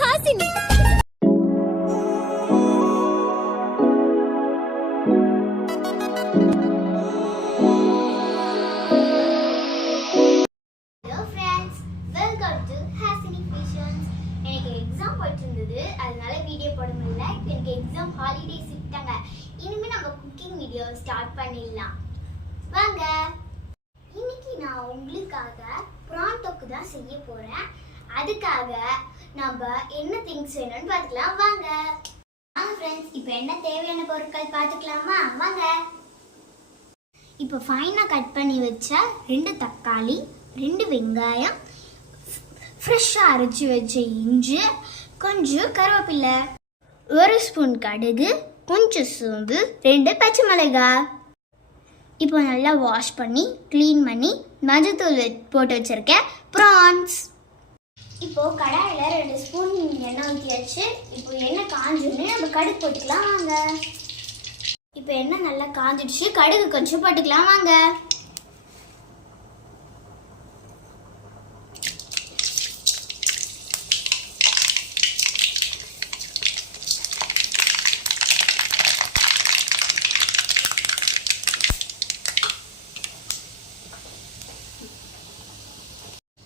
ஹாசினி அதனால வீடியோ போட முடியல. எனக்கு எக்ஸாம் ஹாலிடேஸ் விட்டாங்க. இனிமே நம்ம குக்கிங் வீடியோ ஸ்டார்ட் பண்ணிடலாம் வாங்க. இன்னைக்கு நான் உங்களுக்காக பிரான் தொக்கு தான் செய்ய போறேன். அதுக்காக நம்ம என்ன திங்ஸ் வேணும்னு பார்த்துக்கலாம் வாங்க. ஃப்ரெண்ட்ஸ், இப்போ என்ன தேவையான பொருட்கள் பார்த்துக்கலாமா வாங்க. இப்போ ஃபைனாக கட் பண்ணி வச்ச 2 தக்காளி, 2 வெங்காயம், ஃப்ரெஷ்ஷாக அரைச்சி வச்ச இஞ்சி, கொஞ்சம் கருவேப்பிலை, 1 ஸ்பூன் கடுகு, கொஞ்சம் சோம்பு, 2 பச்சை மிளகாய். இப்போ நல்லா வாஷ் பண்ணி க்ளீன் பண்ணி மஞ்சத்தூள் போட்டு வச்சிருக்கேன் ப்ரான்ஸ். இப்போ கடாயில் 2 ஸ்பூன் எண்ணெய் ஊற்றியாச்சு. இப்போ எண்ணெய் காஞ்சோன்னு நம்ம கடுகு போட்டுக்கலாம் வாங்க. இப்போ எண்ணெய் நல்லா காஞ்சிடுச்சு, கடுகு கொஞ்சம் போட்டுக்கலாம் வாங்க.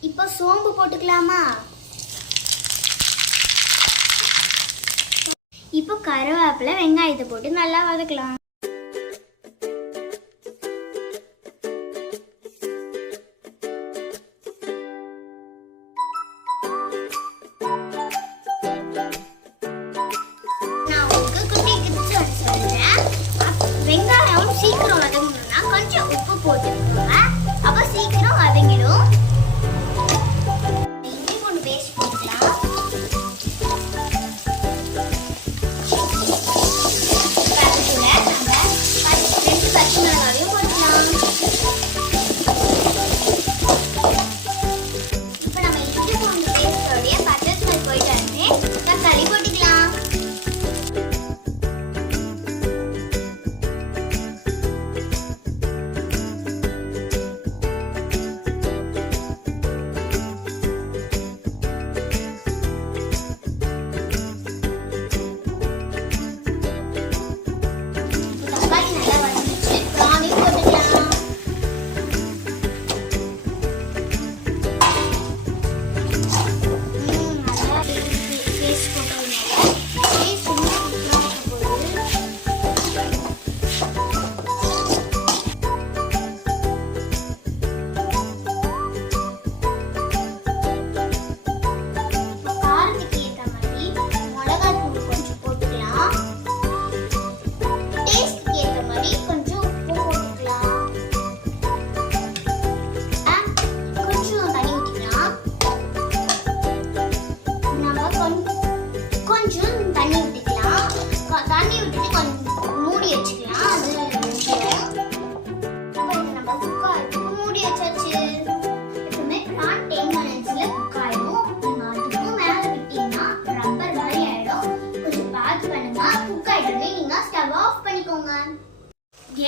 இப்போ சோம்பு போட்டுக்கலாமா. இப்போ கருவேப்பிலை, வெங்காயத்தை போட்டு நல்லா வதக்கலாம். நான் உங்களுக்கு குட்டி டிப்ஸ் ஒன்று சொல்றேன். வெங்காயம் சீக்கிரம் வதங்கணும்னா கொஞ்சம் உப்பு போட்டுக்கோங்க, அப்போ சீக்கிரம் வதங்கிடும்.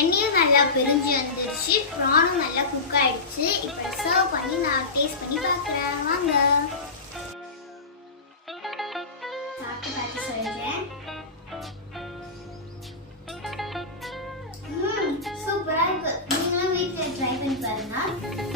எண்ணெயும் நல்லா பிரிஞ்சு வந்துருச்சு, ப்ரானும் நல்லா குக் ஆயிடுச்சு. இப்போ சர்வ் பண்ணி நான் டேஸ்ட் பண்ணி பார்க்குறேன் வாங்க. சாப்பிட்டு பார்த்து சொல்கிறேன். சூப்பராக இருக்கு. நீங்களும் வீட்டில் ட்ரை பண்ணி பாருங்க.